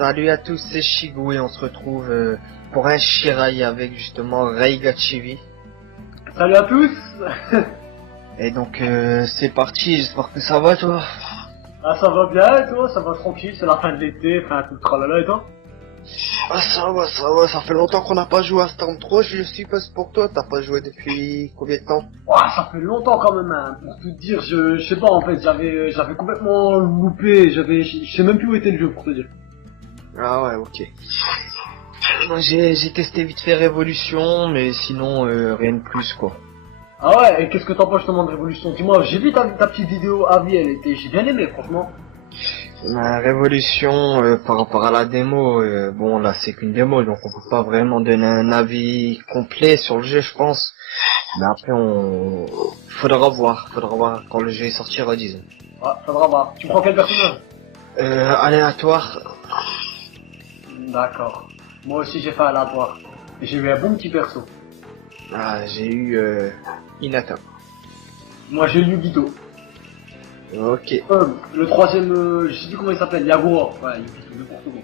Salut à tous, c'est Shigu et on se retrouve pour un Shirai avec justement Reigachivi. Salut à tous. Et donc c'est parti, j'espère que ça va toi. Ah ça va bien et toi? Ça va tranquille, c'est la fin de l'été, enfin tout le tralala et toi? Ah ça va, ça fait longtemps qu'on n'a pas joué à Storm 3, je suppose pour toi, t'as pas joué depuis combien de temps? Ouah, ça fait longtemps quand même, hein. Pour tout te dire, je sais pas en fait, j'avais complètement loupé, je sais même plus où était le jeu pour te dire. Ah ouais, ok. Moi j'ai testé vite fait Révolution, mais sinon rien de plus quoi. Ah ouais, et qu'est-ce que t'en penses justement de Révolution? Dis-moi, j'ai vu ta petite vidéo avis, j'ai bien aimé franchement. La Révolution par rapport à la démo, bon là c'est qu'une démo donc on peut pas vraiment donner un avis complet sur le jeu je pense. Mais après faudra voir quand le jeu sortira disons. Ah, faudra voir. Tu prends quel personnage? Aléatoire. D'accord. Moi aussi j'ai fait aléatoire. Et j'ai eu un bon petit perso. Ah j'ai eu Hinata. Moi j'ai eu Yugito. Ok. Le troisième, je sais plus comment il s'appelle, Yagura. Ouais, Yugito, n'importe quoi.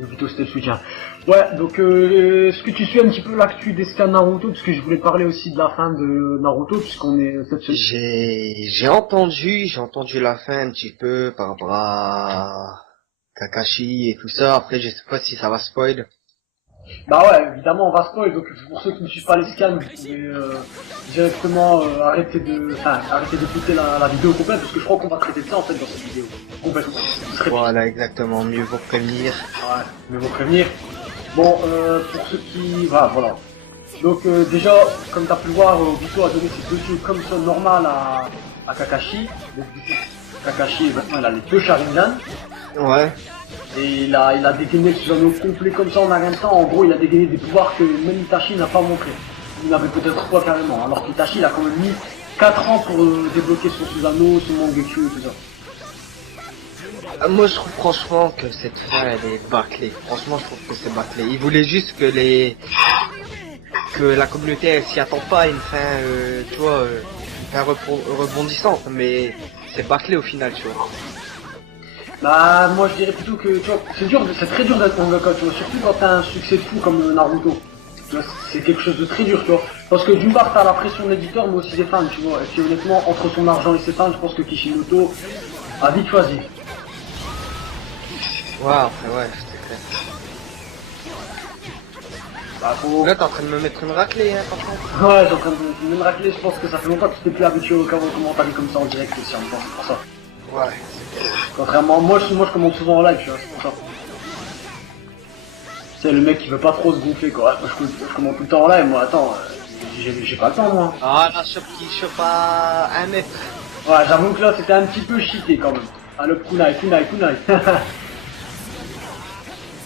Yugito c'était le soutien. Ouais, donc est-ce que tu suis un petit peu l'actu des scans Naruto? Parce que je voulais parler aussi de la fin de Naruto, puisqu'on est cette semaine. J'ai entendu la fin un petit peu par rapport à Kakashi et tout ça. Après je sais pas si ça va spoil. Bah ouais, évidemment on va spoil, donc pour ceux qui ne suivent pas les scans, vous pouvez directement arrêter d'écouter la vidéo complète, parce que je crois qu'on va traiter de ça en fait dans cette vidéo. Complètement. Voilà exactement, mieux vaut prévenir. Ouais, mais vous prévenir. Bon, pour ceux qui... voilà. Donc déjà, comme tu as pu le voir, Obito a donné ses deux yeux comme ça normal à Kakashi. Donc du coup, Kakashi, maintenant il a les deux Sharingan. Ouais. Et il a dégainé le Susanoo complet comme ça en un rien de temps. En gros, il a dégainé des pouvoirs que même Itachi n'a pas montré. Il n'avait peut-être pas carrément. Alors qu'Itachi, il a quand même mis 4 ans pour débloquer son Susanoo, son Mangekyo et tout ça. Moi je trouve franchement que cette fin elle est bâclée. Franchement je trouve que c'est bâclé. Ils voulaient juste que la communauté elle s'y attend pas à une fin tu vois fin rebondissante, mais c'est bâclé au final tu vois. Bah moi je dirais plutôt que tu vois, c'est très dur d'être mangaka, tu vois, surtout quand t'as un succès de fou comme Naruto. Tu vois, c'est quelque chose de très dur, tu vois. Parce que d'une part t'as la pression de l'éditeur mais aussi des fans, tu vois. Et puis honnêtement, entre son argent et ses fans, je pense que Kishimoto a vite choisi. Ouais après ouais c'est clair. Bah faut... Là t'es en train de me mettre une raclée hein par contre. Ouais, j'ai en train de me racler, je pense que ça fait longtemps que tu t'es plus habitué au commentaire comme ça en direct aussi, en même temps, c'est pour ça. Ouais. Contrairement, moi je commente souvent en live, tu vois, c'est pour ça. C'est le mec qui veut pas trop se gonfler quoi. Moi je commente tout le temps en live, moi attends, j'ai pas le temps moi. Ah la chope qui chope à 1 mètre. Ouais, j'avoue que là c'était un petit peu cheaté quand même. Ah le kunai.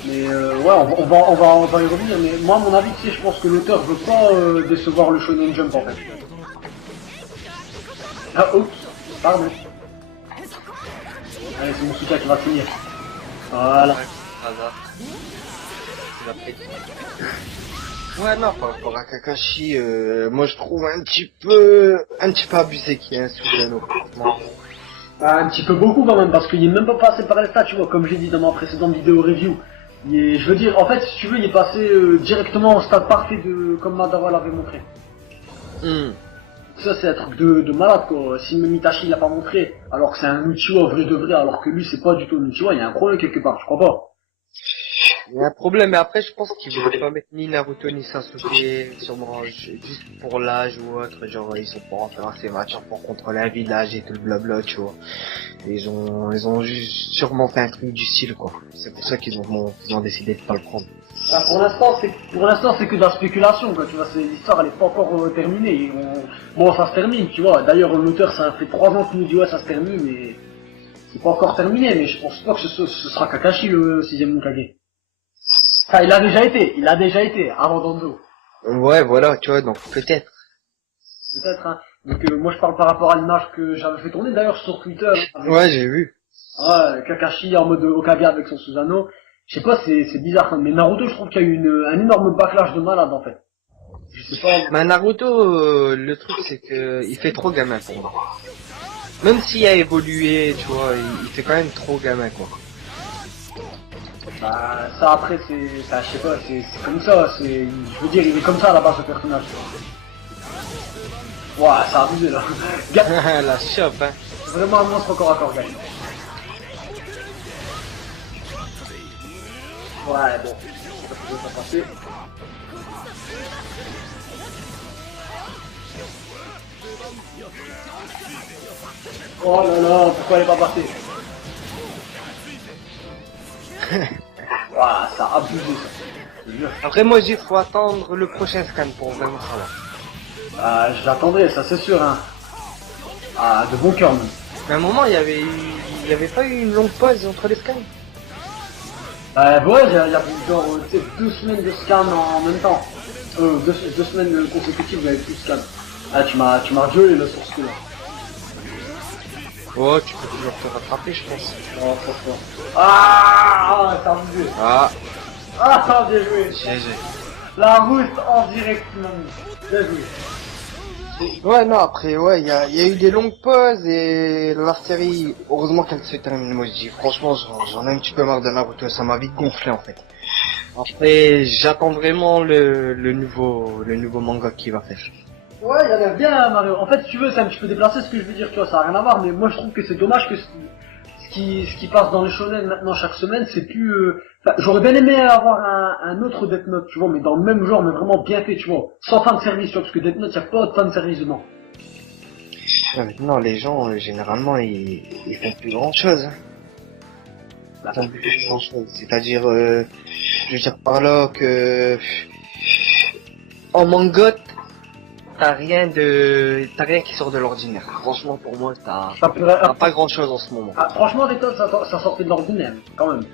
Mais ouais, on va y revenir, mais moi à mon avis, tu sais, je pense que l'auteur veut pas décevoir le Shonen Jump en fait. Ah oups, pardon. Allez, c'est mon soutien qui va finir. Voilà. Ouais non par rapport à Kakashi moi je trouve un petit peu abusé qu'il y ait un Susanoo. Bah, un petit peu beaucoup quand même, parce qu'il est même pas passé par les stats, tu vois, comme j'ai dit dans ma précédente vidéo review. Je veux dire, en fait, si tu veux, il est passé directement au stade parfait de comme Madara l'avait montré. Ça, c'est un truc de malade, quoi. Si même Itachi l'a pas montré, alors que c'est un Uchiwa vrai de vrai, alors que lui, c'est pas du tout un Uchiwa, il y a un problème quelque part, je crois pas. Il y a un problème, mais après je pense qu'ils voulaient pas mettre ni Naruto ni Sasuke, sûrement juste pour l'âge ou autre, genre ils sont pas en faire assez matchs pour contrôler un village et tout le blabla, tu vois. Et ils ont juste sûrement fait un truc du style quoi. C'est pour ça qu'ils ont décidé de pas le prendre. Bah, pour l'instant, c'est que de la spéculation, quoi, tu vois, l'histoire, elle est pas encore terminée. Bon, ça se termine, tu vois. D'ailleurs, l'auteur, ça fait 3 ans qu'il nous dit, ouais, ça se termine, mais c'est pas encore terminé, mais je pense pas que ce sera Kakashi le 6ème Hokage. Enfin, il a déjà été, avant Danzo. Ouais, voilà, tu vois, donc peut-être. Peut-être, hein. Donc, moi, je parle par rapport à l'image que j'avais fait tourner, d'ailleurs, sur Twitter. Ouais, j'ai vu. Ouais, Kakashi en mode Hokage avec son Susanoo. Je sais pas, c'est bizarre, hein, mais Naruto, je trouve qu'il y a eu un énorme backlash de malade, en fait. Je sais pas. Mais Naruto, le truc c'est que il fait trop gamin pour moi. Même s'il a évolué, tu vois, il fait quand même trop gamin quoi. Bah, ça après, je sais pas, c'est comme ça, je veux dire, il est comme ça à la base, ce personnage. Ouah, ça a abusé là. La chope, hein. C'est vraiment un monstre corps à corps, gars. Ouais, bon, ça peut pas passer. Oh là là, pourquoi elle est pas passée? Ouah, ça a abusé ça. Après, moi, il faut attendre le prochain scan pour vraiment savoir. Ah, je l'attendais, ça c'est sûr, hein. Ah, de bon cœur même. Mais à un moment, il y avait pas eu une longue pause entre les scans. Ouais, il y a genre, tu sais, 2 semaines de scan en même temps. Deux semaines consécutives, il y avait plus de scan. Ah, tu m'as gueulé là sur ce coup-là. Oh, tu peux toujours te rattraper, je pense. Oh, franchement. Ah, t'as abusé. Ah, Ah, bien joué. GG. La rousse en direct, mon ami. Bien joué. Ouais, non, après, ouais, il y a eu des longues pauses et la série, heureusement qu'elle se termine, moi je dis. Franchement, j'en ai un petit peu marre de Naruto, ça m'a vite gonflé en fait. Après, j'attends vraiment le nouveau manga qu'il va faire. Ouais, il a l'air bien, Mario. En fait, si tu veux, c'est un petit peu déplacé ce que je veux dire, tu vois, ça n'a rien à voir, mais moi je trouve que c'est dommage que ce qui passe dans le shonen maintenant chaque semaine, c'est plus... Enfin, j'aurais bien aimé avoir un autre Death Note, tu vois, mais dans le même genre, mais vraiment bien fait, tu vois. Sans fin de service, tu vois, parce que Death Note, il n'y a pas de fin de service dedans. Ouais, maintenant, les gens, généralement, ils font plus grand chose. Ils font plus grand chose. C'est-à-dire, je veux dire par là que, en manga, t'as rien qui sort de l'ordinaire. Franchement, pour moi, t'as pas grand chose en ce moment. Ah, franchement, Death Note, ça sortait de l'ordinaire, quand même.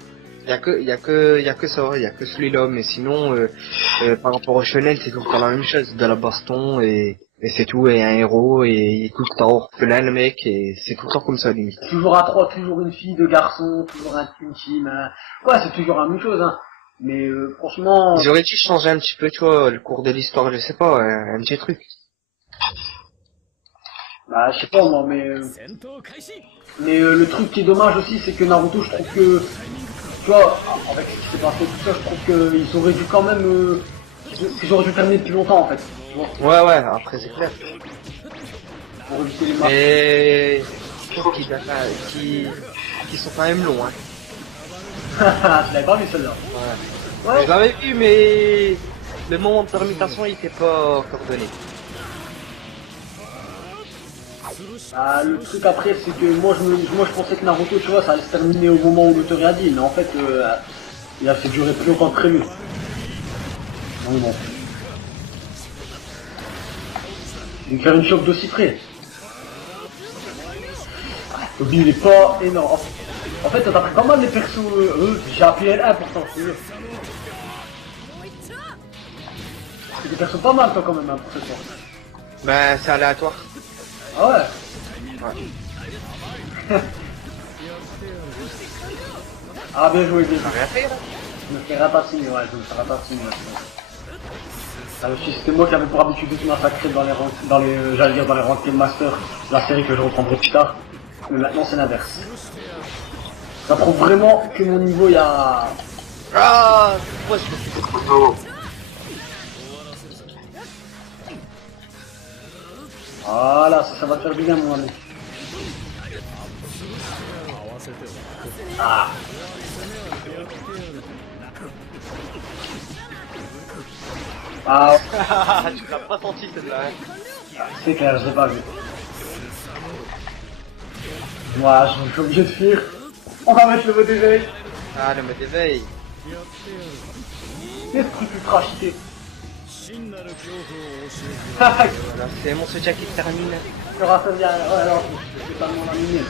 Y a que ça, y a que celui-là, mais sinon, par rapport au shonen, c'est tout le temps la même chose, de la baston, et c'est tout, et un héros, et il est tout le temps orphelin, le mec, et c'est tout le temps comme ça, limite. Toujours à trois, toujours une fille, deux garçons, toujours une team, ouais, c'est toujours la même chose, hein. Mais franchement... Ils auraient dû changer un petit peu, tu vois, le cours de l'histoire, je sais pas, un petit truc. Bah, je sais pas, moi, mais le truc qui est dommage aussi, c'est que Naruto, je trouve que... Tu vois, avec ce qui s'est passé tout ça, je trouve qu'ils auraient dû quand même... qu'ils auraient dû terminer depuis longtemps, en fait. Tu vois, Ouais, après, c'est clair. pour éviter les matchs. Et je trouve qui sont quand même longs, hein. Je l'avais pas vu, celle-là. Ouais. Ouais. Je l'avais vu, mais le moment de permutation, il était pas coordonné. Ah, le truc après, c'est que moi je pensais que Naruto, tu vois, ça allait se terminer au moment où l'auteur a dit, mais en fait, il a fait durer plus longtemps que prévu. Donc bon. Il va faire une choc d'aussi près. Obi, il est pas énorme. En fait, t'as pris pas mal les persos, j'ai appelé L1 pourtant, c'est eux. C'est des persos pas mal, toi, quand même, hein, pour cette fois. Ben, c'est aléatoire. Ah ouais. Ouais. Ah, bien joué, bien T'as joué. rien fait, là? Je me fais ratatiner, ouais, je me fais ratatiner maintenant. Ah, c'était moi qui avais pour habitude de tout massacrer j'allais dire dans les ranked master, la série que je reprendrai plus tard. Mais maintenant c'est l'inverse. Ça prouve vraiment que mon niveau il y a... Ah, pourquoi je me suis fait trop. Voilà, ça va te faire du bien mon ami. Ah. Ah, Tu l'as pas senti, celle-là, hein. c'est clair, je l'ai pas vu. Moi, je suis obligé de fuir. On va mettre le mot d'éveil. Ah, le mode d'éveil. Qu'est-ce que tu feras chiter? Voilà, c'est mon soutien qui se termine. Tu auras servi à... Ouais, alors, c'est pas mon ami.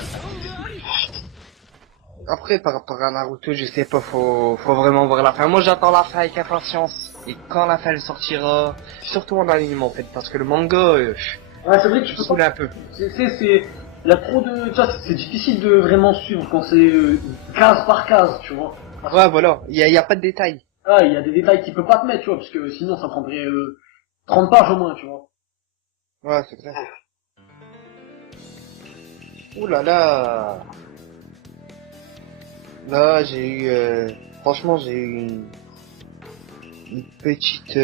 Après, par rapport à Naruto, je sais pas, faut vraiment voir la fin. Moi, j'attends la fin avec impatience. Et quand la fin elle sortira, surtout en anime en fait, parce que le manga, Ouais, c'est vrai que tu peux saoule pas... un peu. Il y a trop de... Tu vois, c'est difficile de vraiment suivre quand c'est case par case, tu vois. Ouais, voilà, il y a pas de détails. Ah, il y a des détails qu'il peut pas te mettre, tu vois, parce que sinon ça prendrait 30 pages au moins, tu vois. Ouais, c'est clair. Ouh là là. Là, j'ai eu, franchement, j'ai eu une petite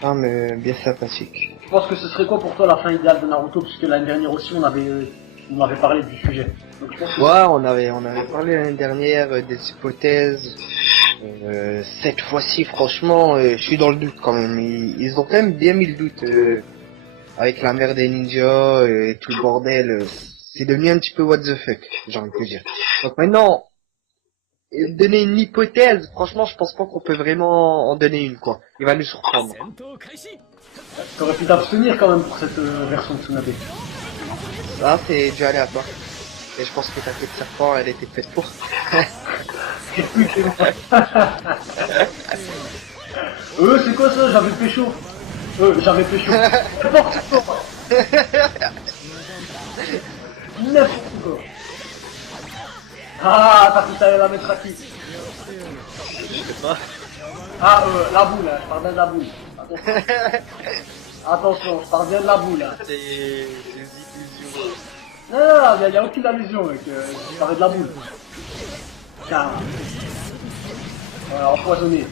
femme bien sympathique. Je pense que ce serait quoi pour toi la fin idéale de Naruto, puisque l'année dernière aussi on m'avait parlé du sujet. Donc je pense que Ouais, on avait parlé l'année dernière des hypothèses. Cette fois-ci, franchement, je suis dans le doute quand même. Ils ont quand même bien mis le doute avec la mère des ninjas et tout le bordel. C'est devenu un petit peu what the fuck, j'ai envie de te dire. Donc maintenant, donner une hypothèse, franchement, je pense pas qu'on peut vraiment en donner une, quoi. Il va nous surprendre. t'aurais pu t'abstenir quand même pour cette version de Tsunade. Ça, c'est dû aléatoire. Et je pense que ta queue de serpent, elle était faite pour. C'est quoi ça? J'avais pécho. J'avais pécho. N'importe quoi. N'importe quoi. Ah, t'as cru que t'allais la mettre à qui? Je sais pas. Ah, la boule, hein, je parle bien de la boule. Attention, attention, je parle bien de la boule. Hein. C'est des illusions. Non, y a aucune allusion, mec. Je parlais de la boule. Tiens. Voilà, empoisonné.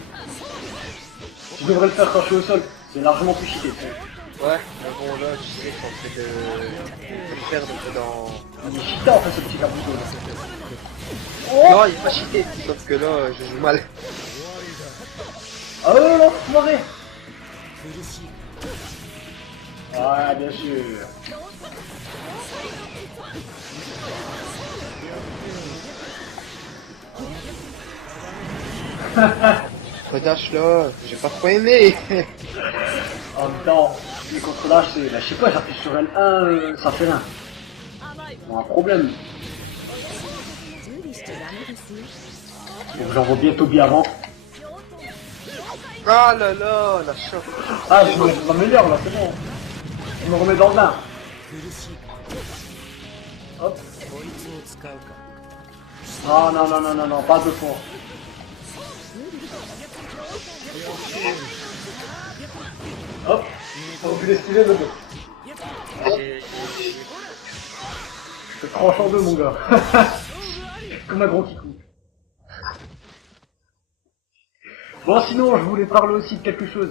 Je devrais le faire quand je suis au sol. C'est largement plus cheaté. Ouais, mais bon, là, tu sais, en fait de le perdre dans... Il est cheaté en fait ce petit Kabuto là. Non, il est pas cheaté, sauf que là, je joue mal. Ah ouais, non, mauvais. Ouais, bien sûr. Redash là, j'ai pas trop aimé. En même temps, les contre-lâches, c'est... Bah, je sais pas, j'appuie sur L1, ça fait rien. Bon, un problème. Donc j'envoie bientôt bien avant. Ah là là, la choc. Ah, je m'améliore là, c'est bon. Je me remets dans le bain. Hop. Ah non, non, non, non, non, pas deux fois. Hop. On peut l'esquiver de deux. Je te tranche en deux, mon gars. Comme un gros kikou. Bon, sinon, je voulais parler aussi de quelque chose.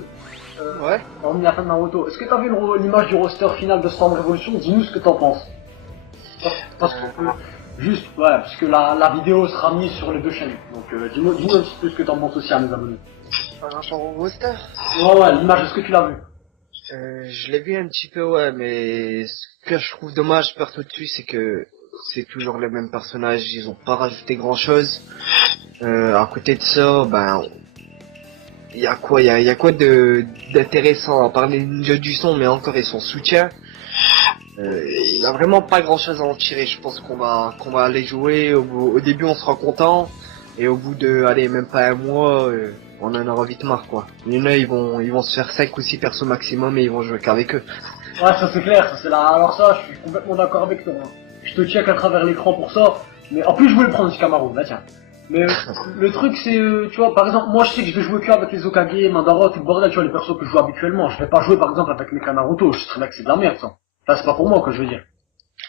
Ouais. Hormis la fin de Naruto. Est-ce que t'as vu l'image du roster final de Storm Revolution? Dis-nous ce que t'en penses. Parce que, juste, voilà, parce que la vidéo sera mise sur les deux chaînes. Donc, dis-nous un petit peu ce que t'en penses aussi à mes abonnés. Un champ roster. Ouais, l'image, est-ce que tu l'as vu? Je l'ai vu un petit peu, ouais, mais ce que je trouve dommage par-dessus, c'est que c'est toujours les mêmes personnages, ils ont pas rajouté grand-chose. À côté de ça, ben, il y a quoi, il y a quoi d'intéressant à part les ninjas du son, mais encore et son soutien. Il a vraiment pas grand-chose à en tirer. Je pense qu'on va aller jouer. Au début, on sera content, et au bout de, allez, même pas un mois. On en aura vite marre, quoi. Il y en a, ils vont se faire 5 ou 6 persos maximum et ils vont jouer qu'avec eux. Ouais, ça c'est clair, ça c'est là. Alors ça, je suis complètement d'accord avec toi. Hein. Je te check à travers l'écran pour ça. Mais en plus, je voulais le prendre, Shikamaru, là tiens. Mais le truc c'est, tu vois, par exemple, moi je sais que je vais jouer que avec les Okage, Madara, tout le bordel, tu vois, les persos que je joue habituellement. Je vais pas jouer par exemple avec Mecha Naruto, je sais très bien que c'est de la merde ça. Là c'est pas pour moi que je veux dire.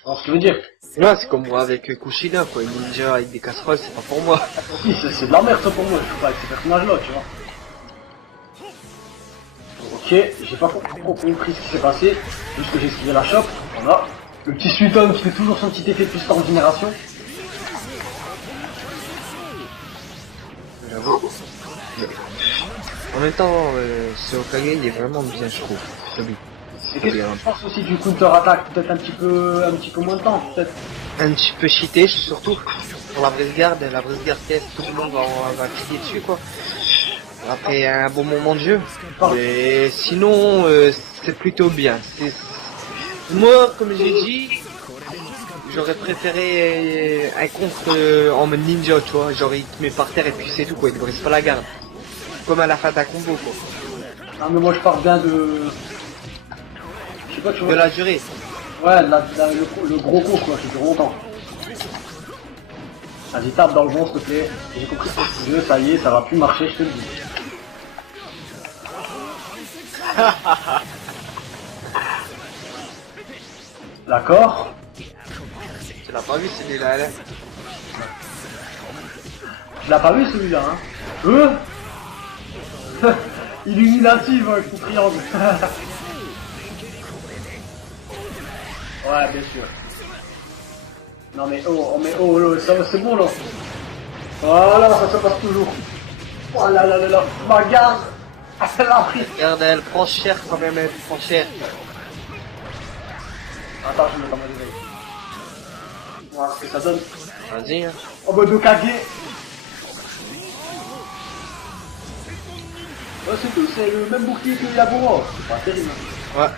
Alors ce que je veux dire. Ouais, c'est comme moi avec Kushina, quoi. Une ninja avec des casseroles, c'est pas pour moi. Si, c'est de la merde ça pour moi, je joue pas avec ces personnages là, tu vois. Ok, j'ai pas compris ce qui s'est passé, juste que j'ai esquivé la chope, voilà. Le petit Suiton qui fait toujours son petit effet plus en génération. J'avoue. En même temps, ce Hokage, il est vraiment bien, je trouve. Celui. Et qu'est-ce que tu penses aussi du counter-attaque? Peut-être un petit peu moins de temps, peut-être. Un petit peu cheaté, surtout pour la brise-garde test, tout le monde va cliquer dessus, quoi. Après un bon moment de jeu. Mais sinon, c'est plutôt bien. Moi, comme j'ai dit, j'aurais préféré un contre en mode ninja, tu vois. Genre, il te met par terre et puis c'est tout, quoi. Il ne brise pas la garde. Comme à la fin d'un combo, quoi. Non mais moi je parle bien de... Je sais pas, tu vois. De la durée. Ouais, le gros coup, quoi, c'est dure longtemps. Vas-y, tape dans le bon, s'il te plaît. J'ai compris ce que tu veux, ça y est, ça va plus marcher, je te le dis. D'accord. Tu l'as pas vu, c'est là. l'as pas vu celui-là, hein? Illuminative avec ton triangle. Ouais, bien sûr. Non mais oh, ça c'est bon là. Voilà, ça se passe toujours. Oh là là là là, ma garde. Ah, elle a pris. Regarde, elle prend cher quand même, elle prend cher. Attends, je me mets dans mon éveil. Voilà ce que ça donne. Vas-y, hein. Oh bah Dokage. Ouais, c'est tout, c'est le même bouclier que Yaburo. C'est pas terrible. Ouais.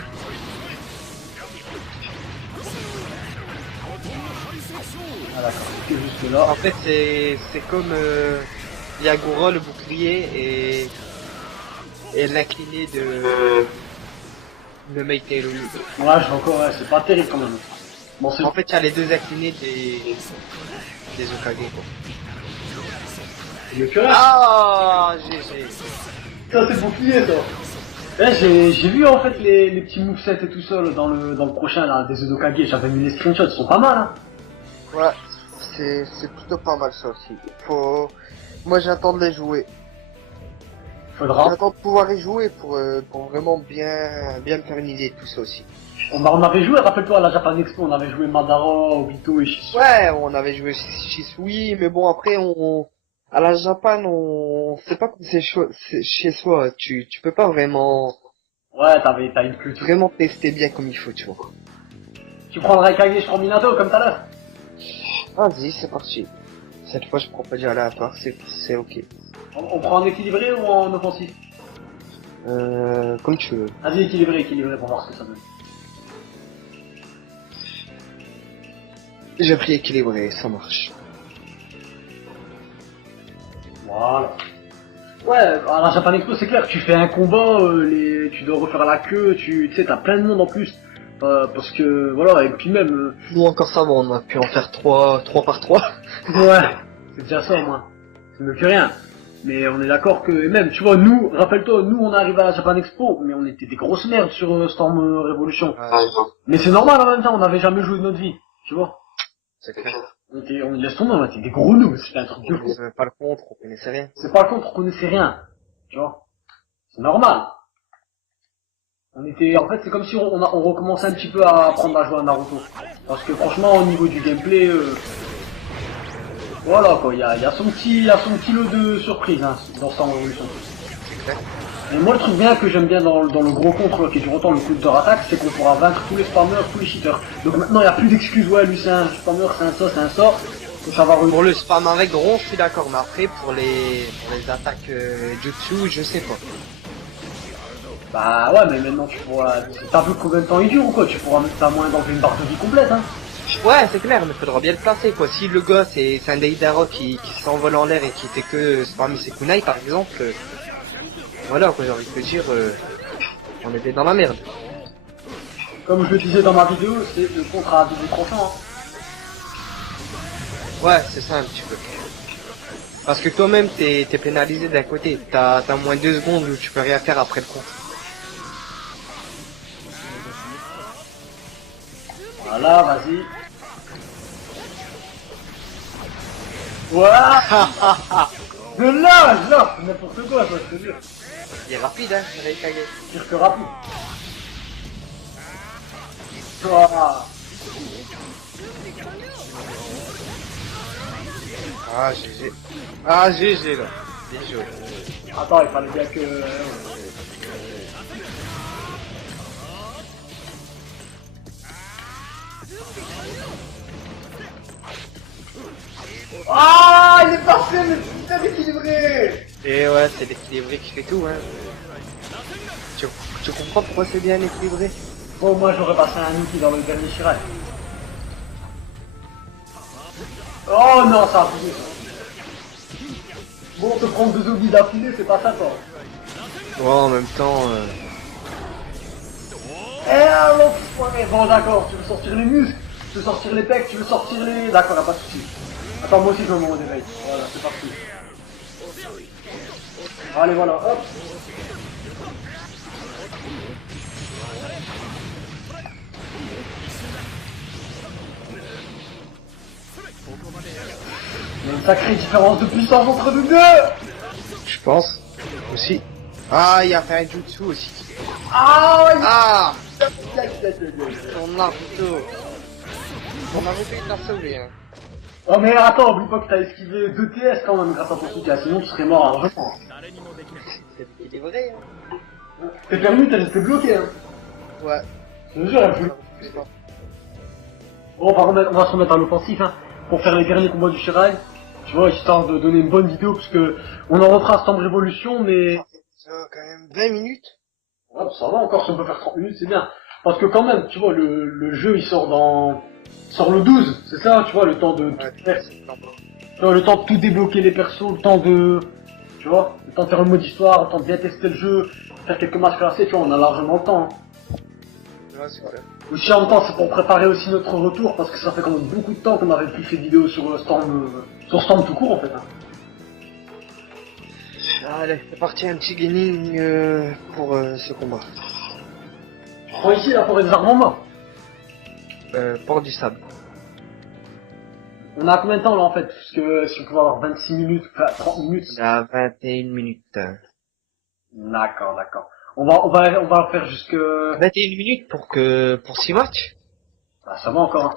Ah d'accord, c'est juste là. En fait, c'est comme Yagura, le bouclier, et l'incliné de Meitei Lulu. Ouais, je vais encore, ouais, c'est pas terrible quand même. Bon, c'est En fait, il y a les deux inclinés des Okage, quoi. le cœur. Ah, GG. Ça, c'est bouclier, ça. Ouais, j'ai vu en fait les petits movesets et tout ça là, dans le prochain là, des Okage. J'avais mis les screenshots, ils sont pas mal, hein. Ouais, c'est plutôt pas mal ça aussi. Moi, j'attends de les jouer. Faudra. J'attends de pouvoir y jouer pour vraiment bien me faire une idée de tout ça aussi. On avait joué, rappelle-toi, à la Japan Expo, on avait joué Madara, Obito et Shisu. Ouais, on avait joué Shisui, mais bon, après, à la Japan, on sait pas comme c'est chez soi. Tu peux pas vraiment Ouais, t'as une culture. vraiment tester bien comme il faut, tu vois. Tu prendrais Kage, je prends Minato comme tout à l'heure. Vas-y, c'est parti. Cette fois, je prends pas du aléatoire, c'est ok. On prend en équilibré ou en offensif? Comme tu veux. Vas-y, équilibré pour voir ce que ça donne. J'ai pris équilibré, ça marche. Voilà. Ouais, à la Japan Expo, c'est clair, tu fais un combat, tu dois refaire la queue, tu sais, t'as plein de monde en plus. Parce que, voilà, et puis même... Nous, encore ça, bon, on a pu en faire 3 par 3. Ouais, c'est déjà ça au moins. C'est mieux que rien. Mais on est d'accord que, et même, tu vois, nous, rappelle-toi, nous on est arrivé à la Japan Expo, mais on était des grosses merdes sur Storm Revolution. Mais c'est normal en même temps, on n'avait jamais joué de notre vie, tu vois. C'est clair. On laisse tomber, on était des gros noobs, c'était un truc de On fou. connaissait pas le contre, on connaissait rien. C'est pas le contre, on connaissait rien, tu vois. C'est normal. En fait, c'est comme si on recommençait un petit peu à apprendre à jouer à Naruto. Parce que franchement, au niveau du gameplay, voilà quoi, il y a son petit lot de surprises, hein, dans Storm Revolution. C'est clair. Et moi, le truc bien que j'aime bien dans le gros contre qui dure autant le coup de attaque, c'est qu'on pourra vaincre tous les spammers, tous les cheaters. Donc maintenant, il n'y a plus d'excuses, ouais, lui c'est un spammer, c'est un sort, faut savoir Pour le spam avec Ron, je suis d'accord, mais après, pour les attaques Jutsu, je sais pas. Bah ouais, mais maintenant tu pourras... T'as vu combien de temps il dure ou quoi? Tu pourras mettre ta moyen d'enlever une barre de vie complète, hein. Ouais, c'est clair, mais faudra bien le placer, quoi. Si le gars, c'est un Deidara qui s'envole en l'air et qui fait que spammer ses kunai, par exemple, voilà, quoi, j'ai envie de te dire, on était dans la merde. Comme je le disais dans ma vidéo, c'est le contre à double tranchant, hein. Ouais, c'est ça un petit peu. Parce que toi-même, t'es pénalisé d'un côté. T'as moins 2 secondes où tu peux rien faire après le contre. Voilà, vas-y. Voilà. De là, n'importe quoi, toi, je te jure. Il est rapide, hein, Reikage. Pire que rapide. Voilà. Ah, GG. Ah, GG, là. Bien joué. Attends, il fallait bien que... Ah, il est passé, mais putain d'équilibré. Et ouais, c'est l'équilibré qui fait tout, hein. Tu comprends pourquoi c'est bien équilibré? Bon, moi j'aurais passé un outil dans le dernier Shirai. Oh non, ça a bougé ça. Bon, te prendre 2 zombies d'affilée, c'est pas ça quoi. Ouais, en même temps, Eh alors, ouais, bon d'accord, tu veux sortir les muscles, tu veux sortir les pecs, tu veux sortir les... D'accord, y'a pas de soucis. Attends, moi aussi je veux mon éveil. Voilà, c'est parti. Allez, voilà, hop. Il y a une sacrée différence de puissance entre nous deux. Je pense. Aussi. Ah, il y a fait un jutsu aussi. Ah ouais. Ah Ton Naruto. Ton Naruto il t'a sauvé, hein. Oh mais attends, oublie pas que t'as esquivé 2 TS quand même grâce à ton soutien, sinon tu serais mort à vraiment. Il est vrai, hein. T'es permis, t'es resté bloqué, hein. Ouais. Je te jure, un peu. Bon, on va se remettre à l'offensif, hein, pour faire les derniers combats du Shirai. Tu vois, histoire de donner une bonne vidéo, parce que on en refera Storm Révolution, mais... Ça va quand même 20 minutes. Ouais, ça va encore, si on peut faire 30 minutes, c'est bien. Parce que quand même, tu vois, le jeu, il sort sort le 12, c'est ça, tu vois, le temps de... Ouais, Tu vois, le temps de tout débloquer les persos, le temps de... Tu vois, le temps de faire un mode histoire, le temps de bien tester le jeu, faire quelques matchs classés, tu vois, on a largement le temps, hein. Ouais, c'est clair. Aussi en même temps, c'est pour préparer aussi notre retour, parce que ça fait quand même beaucoup de temps qu'on avait plus fait de vidéos sur Storm tout court en fait. Hein. Allez, c'est parti, un petit gaming pour ce combat. Je prends ici la forêt des armements. Port du sable. On a combien de temps là en fait? Parce que si on pouvait avoir 26 minutes, enfin 30 minutes. On a 21 minutes. D'accord, d'accord. On va faire jusque... 21 minutes pour 6 matchs. Ah, ça va encore, hein.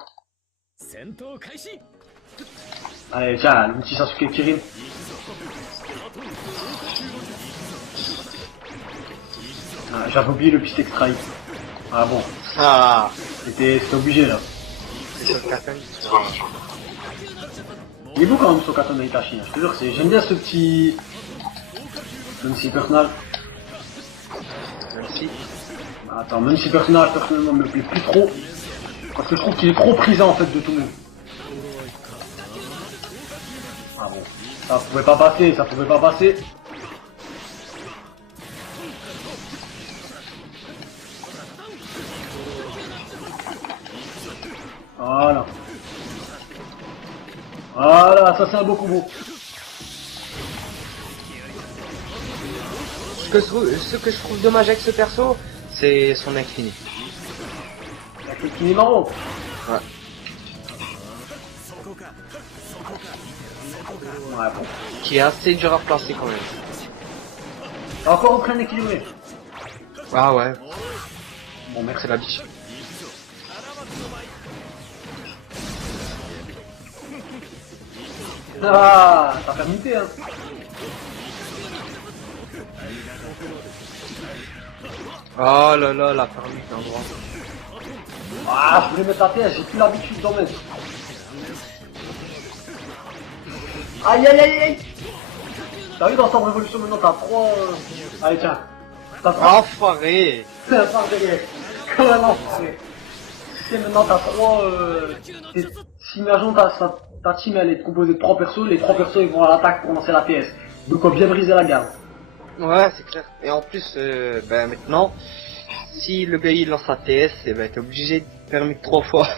Allez, tiens, le petit Sasuke Kirin. Ah, j'avais oublié le piste extra. Ah bon, Ah, c'était obligé là. c'est sur le carton. Il est beau quand même son Katana Itachi, hein. Je te jure, j'aime bien ce petit... Même si personnage... Merci. Attends, même si personnage personnellement me plaît plus trop, parce que je trouve qu'il est trop prisant en fait de tout le monde. Ah bon, ça pouvait pas passer, ça pouvait pas passer. Voilà. Voilà, ça c'est un beau combo. Ce que je trouve dommage avec ce perso, c'est son infini. Il y a quelqu'un qui est marrant. Ouais. Ouais, bon. Qui est assez dur à placer quand même. Encore aucun équilibré. Ah ouais, Bon, merci. c'est l'habitude. Ah, t'as permuté, hein. Oh là là, la permis d'un droit. Ah, je voulais mettre la TS, j'ai plus l'habitude d'en mettre. Aïe aïe aïe aïe. T'as vu dans Storm Révolution maintenant t'as 3... Allez tiens. T'as 3... Enfoiré. C'est un par derrière. Comme un enfoiré. Tu sais maintenant t'as 3... Si imaginons ta team elle est composée de 3 persos, les 3 persos ils vont à l'attaque pour lancer la TS. Donc on bien briser la garde. Ouais, c'est clair. Et en plus, ben maintenant, si le gars il lance sa TS, eh ben t'es obligé de permuter 3 fois.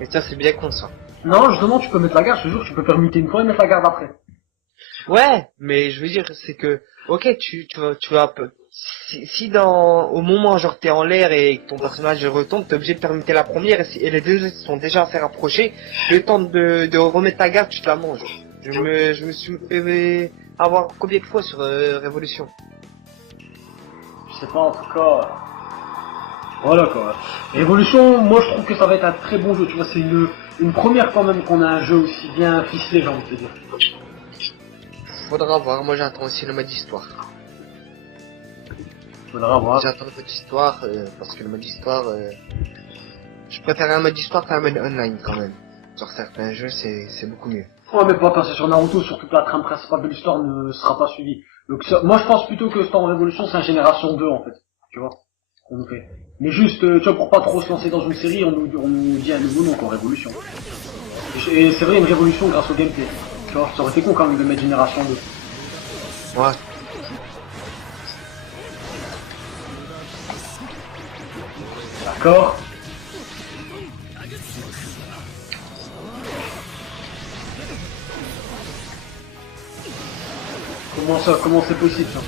Et ça c'est bien con ça. Non justement tu peux mettre la garde, je te jure tu peux permuter une fois et mettre la garde après. Ouais, mais je veux dire, c'est que, ok, tu vas, si au moment, genre, t'es en l'air et que ton personnage retombe, t'es obligé de permuter la première, et les deux sont déjà assez rapprochés, le temps de remettre ta garde, tu te la manges. Je me suis fait avoir combien de fois sur Révolution? Je sais pas en tout cas. Voilà quoi. Evolution, moi je trouve que ça va être un très bon jeu, tu vois, c'est une première quand même qu'on a un jeu aussi bien ficelé, j'ai envie de te dire. Faudra voir, moi j'attends aussi le mode histoire. Faudra voir. J'attends le mode histoire, parce que le mode histoire, je préfère un mode histoire qu'un mode online quand même. Sur certains jeux, c'est beaucoup mieux. Ouais mais pas quand c'est sur Naruto, surtout que la trame principale de l'histoire ne sera pas suivie. Donc moi je pense plutôt que Storm Revolution c'est un génération 2 en fait, tu vois, qu'on nous fait. Mais juste, tu vois, pour pas trop se lancer dans une série, on nous dit un nouveau nom quoi, Révolution. Et c'est vrai une révolution grâce au gameplay. Tu vois, ça aurait été con quand même de mettre génération 2. Ouais. D'accord. Comment c'est possible ça?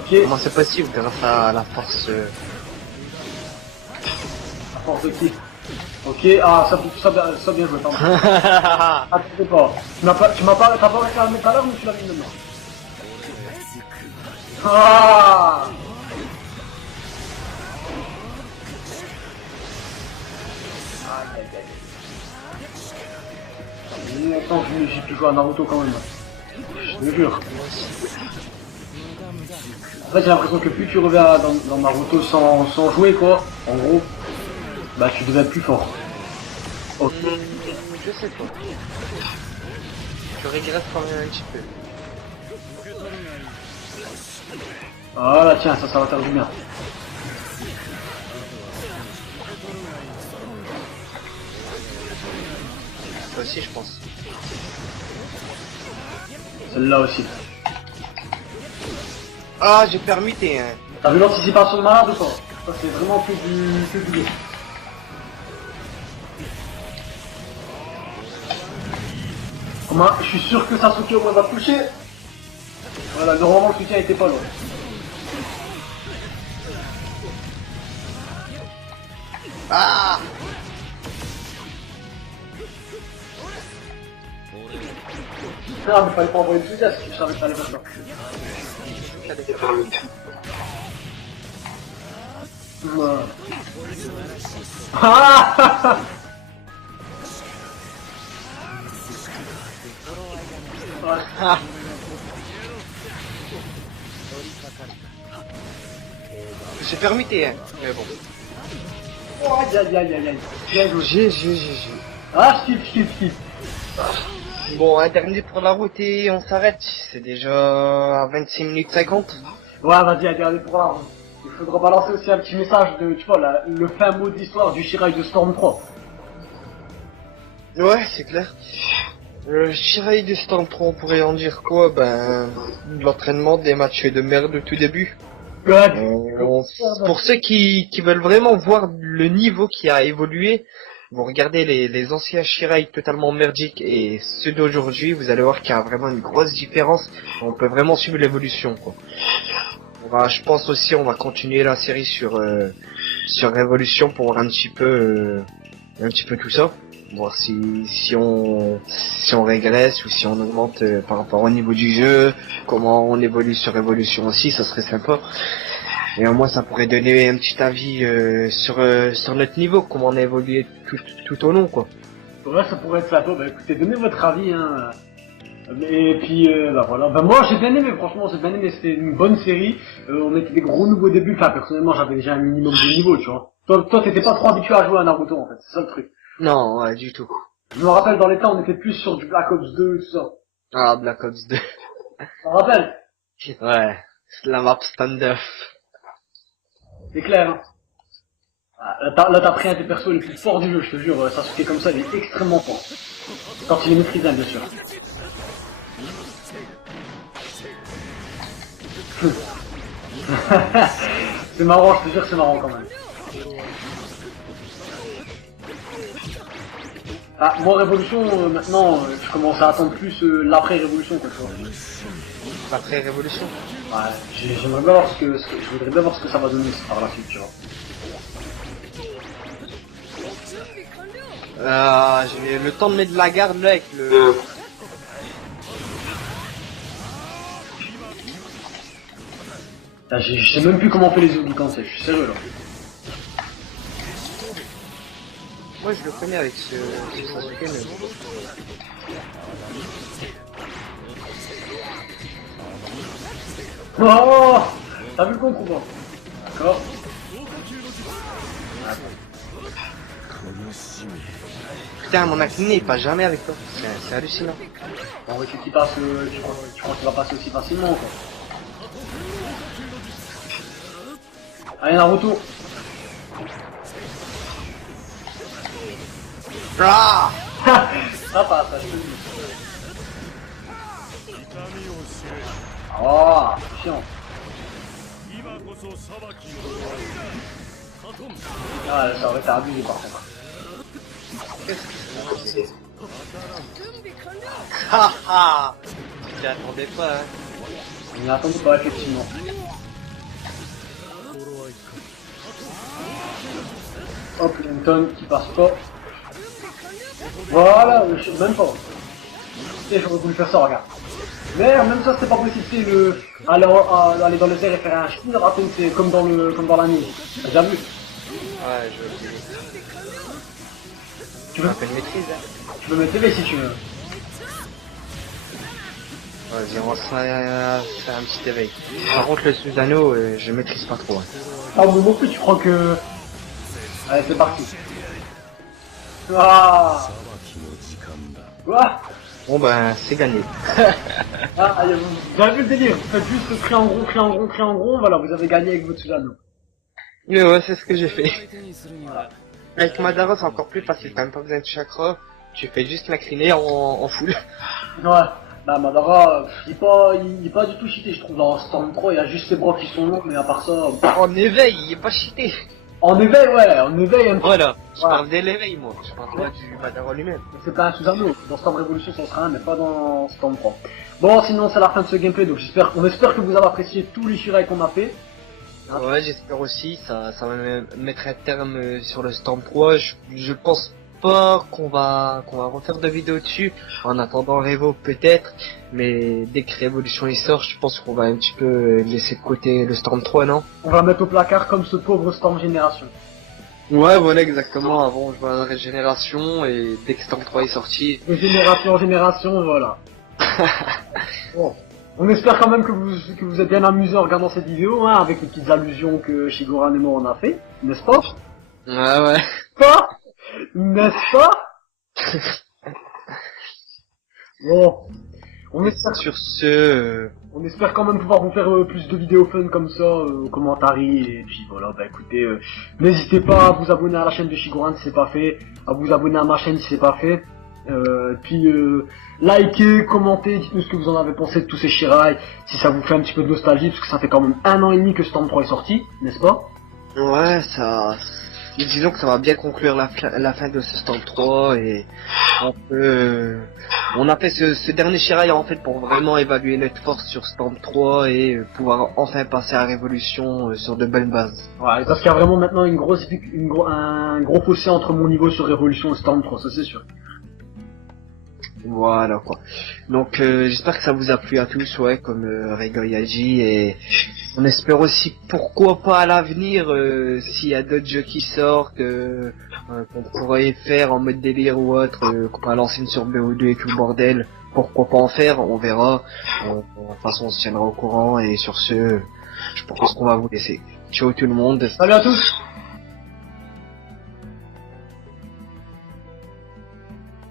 Ok. Comment c'est possible grâce à la force À force de qui? Ok, ah, ça bien joué, pardon. Ah, tu sais pas. T'as pas réclamé tout à l'heure, mais tu l'as mis maintenant. Ah! Longtemps que j'ai pu jouer à Naruto quand même. Je te jure. En fait, j'ai l'impression que plus tu reviens dans Naruto sans jouer, quoi, en gros, bah tu deviens plus fort. Ok. Je sais pas. Je regrette quand même un petit peu. Voilà, tiens, ça va faire du bien. Ça aussi, je pense. Celle-là aussi. Ah, j'ai permuté, hein. T'as vu l'anticipation de malade ou pas? Ça c'est vraiment que du bien. Comment? Je suis sûr que Sasuke au moins va toucher. Voilà, normalement le soutien était pas loin. Ah! Ah, mais fallait pas envoyer de soutien si je savais que ça allait faire ça. Ah! Ah! J'ai permuté, hein. Mais bon. Oh, aïe aïe aïe aïe aïe. Bien joué. J'ai. Ah, skip. Bon, un dernier pour la route et on s'arrête. C'est déjà à 26 minutes 50. Ouais, vas-y, allez pour là. Il faudra balancer aussi un petit message de, tu vois, le fin mot d'histoire du Shirai de Storm 3. Ouais, c'est clair. Shirai de Storm 3, on pourrait en dire quoi? Ben, de l'entraînement, des matchs de merde au tout début. Ouais. Pour ceux qui veulent vraiment voir le niveau qui a évolué, vous regardez les anciens Shirai totalement merdiques et ceux d'aujourd'hui, vous allez voir qu'il y a vraiment une grosse différence. On peut vraiment suivre l'évolution, quoi. Je pense aussi on va continuer la série sur Révolution pour voir un petit peu tout ça, voir si on régresse ou si on augmente par rapport au niveau du jeu, comment on évolue sur Révolution aussi, ça serait sympa. Et au moins ça pourrait donner un petit avis sur notre niveau, comment on a évolué tout au long, quoi. Ouais, ça pourrait être sympa. Bah écoutez, donnez votre avis, hein. Et puis, bah voilà. Bah moi, j'ai bien aimé, franchement, c'était une bonne série. On était des gros nouveaux débuts. Enfin, personnellement, j'avais déjà un minimum de niveau, tu vois. Toi, t'étais pas trop habitué à jouer à Naruto, en fait. C'est ça le truc. Non, ouais, du tout. Je me rappelle, dans les temps, on était plus sur du Black Ops 2 et tout ça. Ah, Black Ops 2. Tu te rappelles? Ouais, c'est la map stand-off. C'est clair, hein. Là, t'as pris un des persos les plus forts du jeu, je te jure. Sasuke comme ça, il est extrêmement fort. Quand il est maîtrisable, bien sûr. C'est marrant, je te jure, c'est marrant quand même. Ah, moi, Révolution, maintenant, je commence à attendre plus l'après-Révolution, quoi, tu vois. L'après-révolution. Ouais, j'aimerais bien voir je voudrais bien voir ce que ça va donner par la suite, tu vois. J'ai le temps de mettre de la garde là avec le... Là, je sais même plus comment on fait les Oublicances, je suis sérieux là. Moi je le connais avec ce Sasuke, mais... Oh, t'as vu le contre ou pas? D'accord. Putain, mon incliné il passe jamais avec toi. C'est hallucinant. Bon, ouais, tu crois qu'il va passer aussi facilement, quoi. Allez, Naruto. Ah Ça passe, ça, je te le dis. Oh, chiant. Ah, ça aurait été abusé par contre. Haha. Tu t'y attendais pas, hein. On n'y attendait pas, effectivement. Hop, Linton qui passe pas. Voilà, même pas. Et j'aurais voulu faire ça, regarde. Mais en même temps, c'était pas possible, c'est aller dans les airs et faire un spin, rater, c'est comme dans l'anime. T'as déjà vu? Ouais, je Tu veux, m'appelle maîtrise, hein. tu peux mettre TV si tu veux. Vas-y, on va se faire un petit éveil. Par contre, le Susanoo, je maîtrise pas trop. Hein. Ah, mais non plus, tu crois que... Allez, c'est parti. Ah. Quoi? Bon ben, c'est gagné. Ah, vous avez vu le délire? Vous faites juste cri en gros, cri en gros, cri en gros, voilà, vous avez gagné avec votre Susanoo. Mais ouais, c'est ce que j'ai fait. Avec Madara, c'est encore plus facile, t'as même pas besoin de chakra, tu fais juste l'incliner en full. Ouais, bah Madara, il est pas du tout cheaté, je trouve, dans Storm 3, il y a juste ses bras qui sont longs, mais à part ça... En éveil, il est pas cheaté. En éveil, ouais, en éveil, un petit... Voilà, je Ouais. parle de l'éveil, moi. Je parle pas du Madara lui-même. C'est pas un Susanoo. Dans Storm Revolution, ça sera un, mais pas dans Storm 3. Bon, sinon, c'est la fin de ce gameplay, donc on espère que vous avez apprécié tous les Shirai qu'on a fait. Ouais, j'espère aussi, ça va mettre un terme sur le Storm 3. Je pense pas qu'on va refaire de vidéos dessus. En attendant Revo peut-être, mais dès que Révolution il sort, je pense qu'on va un petit peu laisser de côté le Storm 3, non? On va mettre au placard comme ce pauvre Storm Génération. Ouais, voilà, exactement. Avant, je vois la régénération et dès que Storm 3 est sorti. De génération en génération, voilà. Bon. On espère quand même que vous êtes bien amusés en regardant cette vidéo, hein, avec les petites allusions que Shigoran et moi on a fait, n'est-ce pas? Ouais. Pas? N'est-ce pas? Bon. On espère, Sur ce, on espère quand même pouvoir vous faire plus de vidéos fun comme ça, commentary, et puis voilà, bah écoutez, n'hésitez pas à vous abonner à la chaîne de Shigoran si c'est pas fait, à vous abonner à ma chaîne si c'est pas fait, puis likez, commentez, dites-nous ce que vous en avez pensé de tous ces Shirai, si ça vous fait un petit peu de nostalgie, parce que ça fait quand même 1 an et demi que Storm 3 est sorti, n'est-ce pas? ouais, disons que ça va bien conclure la fin de ce Storm 3 et on a fait ce dernier Shirai en fait pour vraiment évaluer notre force sur Storm 3 et pouvoir enfin passer à Révolution sur de bonnes bases. Ouais, parce qu'il y a vraiment maintenant un gros fossé entre mon niveau sur Révolution et Storm 3, ça c'est sûr. Voilà quoi. Donc j'espère que ça vous a plu à tous, ouais, comme Regoy a dit, et on espère aussi pourquoi pas à l'avenir s'il y a d'autres jeux qui sortent qu'on pourrait faire en mode délire ou autre, qu'on va lancer une sur BO2 et tout le bordel, pourquoi pas en faire, on verra. De toute façon on se tiendra au courant et sur ce, je pense qu'on va vous laisser. Ciao tout le monde. Salut à tous!